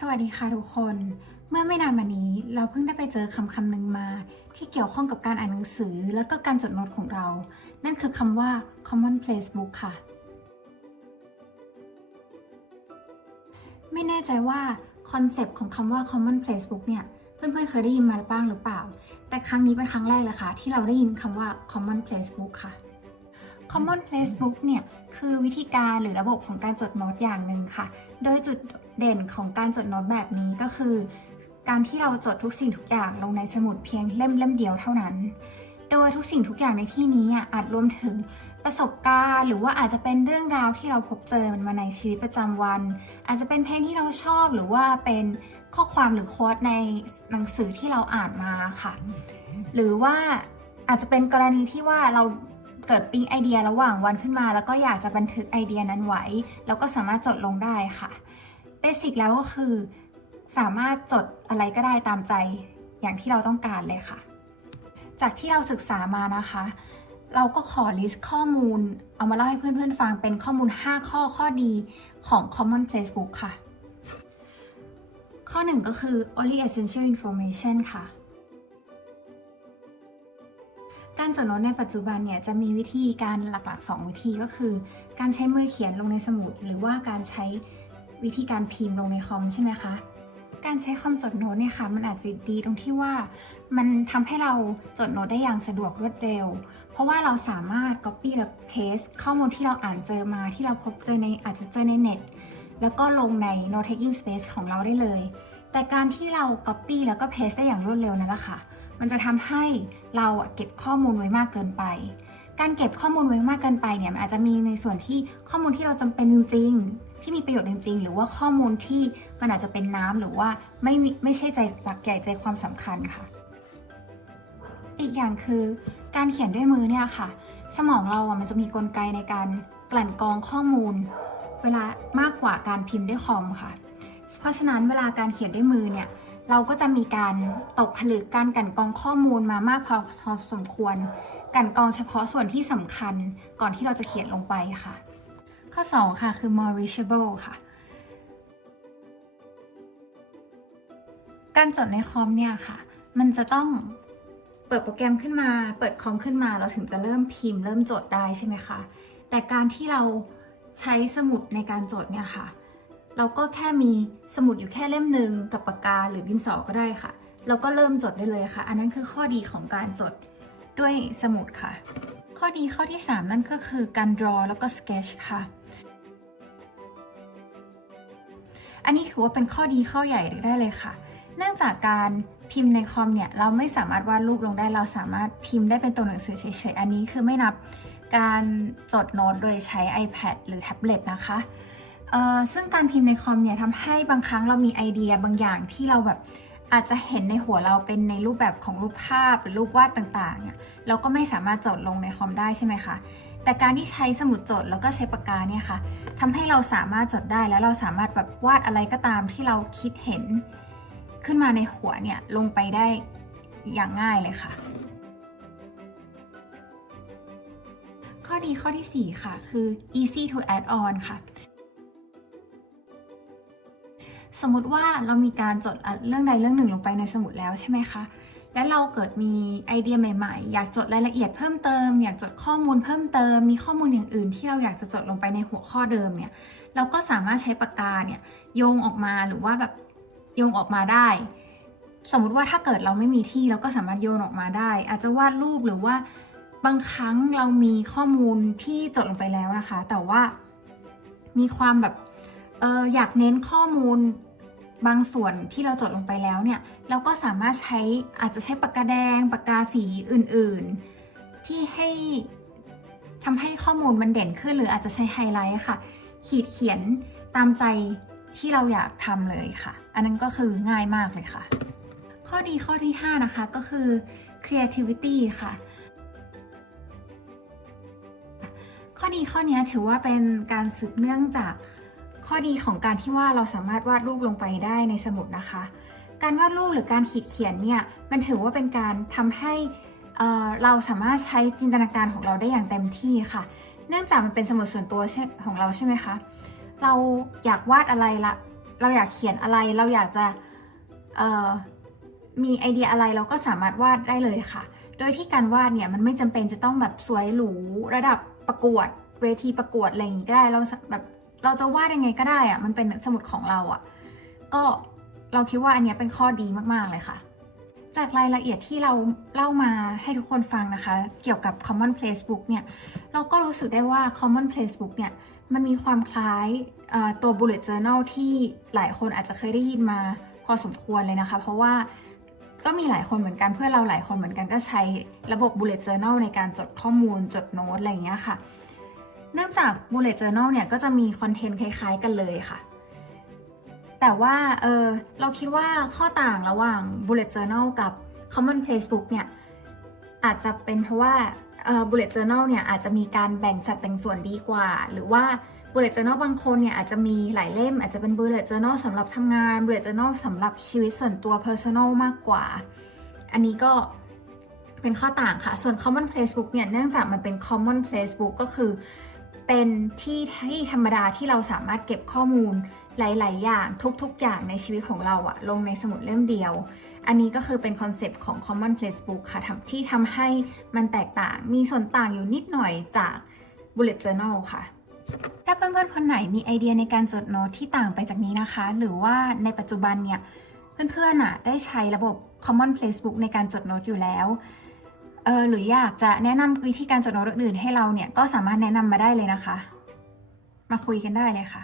สวัสดีค่ะทุกคน เมื่อไม่นานมานี้เราเพิ่งได้ไปเจอคำคำหนึ่งมา ที่เกี่ยวข้องกับการอ่านหนังสือและก็การจดโน้ตของเรา นั่นคือคำว่า commonplace book ค่ะ ไม่แน่ใจว่าคอนเซปต์ของคำว่า commonplace book เนี่ย เพื่อนๆเคยได้ยินมาบ้างหรือเปล่า แต่ครั้งนี้เป็นครั้งแรกเลยค่ะ ที่เราได้ยินคำว่า commonplace book ค่ะ commonplace book เนี่ยคือวิธีการหรือระบบของการจดโน้ตอย่างหนึ่งค่ะ โดยจุดเด่นของการจดโน้ตแบบนี้ก็คือ การที่เราจดทุกสิ่งทุกอย่างลงในสมุดเพียงเล่มเล่มเดียวเท่านั้น โดยทุกสิ่งทุกอย่างในที่นี้อะอาจรวมถึงประสบการณ์หรือว่าอาจจะเป็นเรื่องราวที่เราพบเจอมันมาในชีวิตประจำวัน อาจจะเป็นเพลงที่เราชอบหรือว่าเป็นข้อความหรือโค้ดในหนังสือที่เราอ่านมาค่ะ หรือว่าอาจจะเป็นกรณีที่ว่าเรา เกิดปิ๊งไอเดียระหว่างวันขึ้นมา แล้วก็อยากจะบันทึกไอเดียนั้นไว้ แล้วก็สามารถจดลงได้ค่ะเบสิกแล้วก็คือ สามารถจดอะไรก็ได้ตามใจอย่างที่เราต้องการเลยค่ะ จากที่เราศึกษามานะคะ เราก็ขอลิสต์ข้อมูล เอามาเล่าให้เพื่อนๆฟังเป็นข้อมูล 5 ข้อข้อดีของ Commonplace Book ค่ะ ข้อ 1 ก็คือ only essential information ค่ะ การจดโน้ตในปัจจุบันเนี่ยจะมีวิธีการหลักๆ 2 วิธีก็คือ การใช้มือเขียนลงในสมุด หรือว่าการใช้วิธีการพิมพ์ลงในคอมใช่ไหมคะ การใช้คอมจดโน้ตเนี่ยค่ะมันอาจจะดีตรงที่ว่า มันทำให้เราจดโน้ตได้อย่างสะดวกรวดเร็ว เพราะว่าเราสามารถ copy และ paste ข้อมูลที่เราอ่านเจอมาที่เราพบเจอในอาจจะเจอในเน็ตแล้วก็ลงใน note taking space ของเราได้เลย แต่การที่เรา copy แล้วก็ paste ได้อย่างรวดเร็วนั่นแหละค่ะ มันจะทำให้เราเก็บข้อมูลไว้มากเกินไป การเก็บข้อมูลไว้มากเกินไปเนี่ยมันอาจจะมีในส่วนที่ข้อมูลที่เราจำเป็นจริง ๆ ที่มีประโยชน์จริง ๆ หรือว่าข้อมูลที่มันอาจจะเป็นน้ำหรือว่าไม่ไม่ใช่ใจหลักใหญ่ใจความสำคัญค่ะ อีกอย่างคือการเขียนด้วยมือเนี่ยค่ะ สมองเราอะมันจะมีกลไกในการกลั่นกรองข้อมูล เวลามากกว่าการพิมพ์ด้วยคอมค่ะ เพราะฉะนั้นเวลาการเขียนด้วยมือเนี่ย เราก็จะมีการตกผลึกการกันกองข้อมูลมามากพอสมควร กันกองเฉพาะส่วนที่สำคัญก่อนที่เราจะเขียนลงไปค่ะ ข้อ 2 ค่ะคือ more reachable ค่ะ การจดในคอมเนี่ยค่ะ มันจะต้องเปิดโปรแกรมขึ้นมา เปิดคอมขึ้นมา เราถึงจะเริ่มพิมพ์เริ่มจดได้ใช่ไหมคะ แต่การที่เราใช้สมุดในการจดเนี่ยค่ะ เราก็แค่มีสมุดอยู่แค่เล่มหนึ่งกับปากกาหรือดินสอก็ได้ค่ะ เราก็เริ่มจดได้เลยค่ะ อันนั้นคือข้อดีของการจดด้วยสมุดค่ะ ข้อดีข้อที่ 3 นั่นก็คือการ draw แล้วก็ sketch ค่ะ อันนี้ถือว่าเป็นข้อดีข้อใหญ่ได้เลยค่ะ เนื่องจากการพิมพ์ในคอมเนี่ยเราไม่สามารถวาดรูปลงได้เราสามารถพิมพ์ได้เป็นตัวหนังสือเฉยๆ อันนี้คือไม่นับการจดโน้ตโดยใช้ iPad หรือแท็บเล็ตนะคะ ซึ่งการพิมพ์ในคอมเนี่ยทำให้บางครั้งเรามีไอเดียบางอย่างที่เราแบบอาจจะเห็นในหัวเราเป็นในรูปแบบของรูปภาพหรือรูปวาดต่างๆเนี่ยเราก็ไม่สามารถจดลงในคอมได้ใช่ไหมคะแต่การที่ใช้สมุดจดแล้วก็ใช้ปากกาเนี่ยค่ะทำให้เราสามารถจดได้แล้วเราสามารถแบบวาดอะไรก็ตามที่เราคิดเห็น ขึ้นมาในหัวเนี่ยลงไปได้อย่างง่ายเลยค่ะ ข้อดีข้อทีสี่4 ค่ะ คือ easy to add on ค่ะ สมมติว่าเรามีการจดเรื่องใดเรื่องหนึ่งลงไปในสมุดแล้วใช่ไหมคะ แล้วเราเกิดมีไอเดียใหม่ๆ อยากจดรายละเอียดเพิ่มเติม อยากจดข้อมูลเพิ่มเติม มีข้อมูลอย่างอื่นที่เราอยากจะจดลงไปในหัวข้อเดิมเนี่ย เราก็สามารถใช้ปากกาเนี่ยโยงออกมาหรือว่าแบบโยงออกมาได้ สมมติว่าถ้าเกิดเราไม่มีที่เราก็สามารถโยนออกมาได้ อาจจะวาดรูปหรือว่าบางครั้งเรามีข้อมูลที่จดลงไปแล้วนะคะ แต่ว่ามีความแบบ เอออยากเน้นข้อมูลบางส่วนที่เราจดลงไปแล้วเนี่ย เราก็สามารถใช้อาจจะใช้ปากกาแดงปากกาสีอื่นๆ ที่ให้ทำให้ข้อมูลมันเด่นขึ้นหรืออาจจะใช้ไฮไลท์ค่ะ ขีดเขียนตามใจที่เราอยากทำเลยค่ะ อันนั้นก็คือง่ายมากเลยค่ะ ข้อดีข้อที่ 5 นะคะก็คือ creativity ค่ะ ข้อดีข้อนี้ถือว่าเป็นการสืบเนื่องจาก ข้อดีของการที่ว่าเราสามารถวาดรูปลงไปได้ในสมุดนะคะ การวาดรูปหรือการขีดเขียนเนี่ยมันถือว่าเป็นการทำให้เอ่อเราสามารถใช้จินตนาการของเราได้อย่างเต็มที่ค่ะ เนื่องจากมันเป็นสมุดส่วนตัวของเราใช่ไหมคะ เราอยากวาดอะไรละ เราอยากเขียนอะไร เราอยากจะมีไอเดียอะไรเราก็สามารถวาดได้เลยค่ะ โดยที่การวาดเนี่ยมันไม่จำเป็นจะต้องแบบสวยหรูระดับประกวดเวทีประกวดอะไรอย่างงี้ก็ได้ เราแบบ เราจะวาดยังไงก็ได้อะมันเป็นสมุดของเราอะก็เราคิดว่าอันนี้เป็นข้อดีมากๆเลยค่ะ จากรายละเอียดที่เราเล่ามาให้ทุกคนฟังนะคะ เกี่ยวกับ Common Place Book เนี่ยเราก็รู้สึกได้ว่า Common Place Book เนี่ยมันมีความคล้ายตัว Bullet Journal ที่หลายคนอาจจะเคยได้ยินมาพอสมควรเลยนะคะ เพราะว่าก็มีหลายคนเหมือนกันเพื่อเราหลายคนเหมือนกันก็ใช้ระบบ Bullet Journal ในการจดข้อมูลจดโน้ตอะไรอย่างเงี้ยค่ะ เนื่องจาก Bullet Journal เนี่ยก็จะมีคอนเทนต์คล้ายๆกันเลยค่ะ แต่ว่าเออเราคิดว่าข้อต่างระหว่าง Bullet Journal กับ Common Place Book เนี่ยอาจจะเป็นเพราะว่าเอ่อ bullet journal เนี่ยอาจจะมีการแบ่งสัดแบ่งส่วนดีกว่า หรือว่า bullet journal บางคนเนี่ยอาจจะมีหลายเล่ม อาจจะเป็น bullet journal สำหรับทำงาน bullet journal สำหรับชีวิตส่วนตัว personal มากกว่า อันนี้ก็เป็นข้อต่างค่ะ ส่วน common place book เนี่ยเนื่องจากมันเป็น common place book ก็คือ เป็นที่ที่ธรรมดาที่เราสามารถเก็บข้อมูลหลาย ๆ อย่างทุก ๆ อย่างในชีวิตของเราอะลงในสมุดเล่มเดียว อันนี้ก็คือเป็นคอนเซปต์ของ Common Place Book ค่ะทำที่ทำให้มันแตกต่างมีส่วนต่างอยู่นิดหน่อยจาก Bullet Journal ค่ะ ถ้าเพื่อน ๆ คนไหนมีไอเดียในการจดโน้ตที่ต่างไปจากนี้นะคะ หรือว่าในปัจจุบันเนี่ยเพื่อนๆอะได้ใช้ระบบ Common Place Book ในการจดโน้ตอยู่แล้ว เออหรืออยากจะแนะนำวิธีการจดโน้ตอื่นๆให้เราเนี่ยก็สามารถแนะนำมาได้เลยนะคะ มาคุยกันได้เลยค่ะ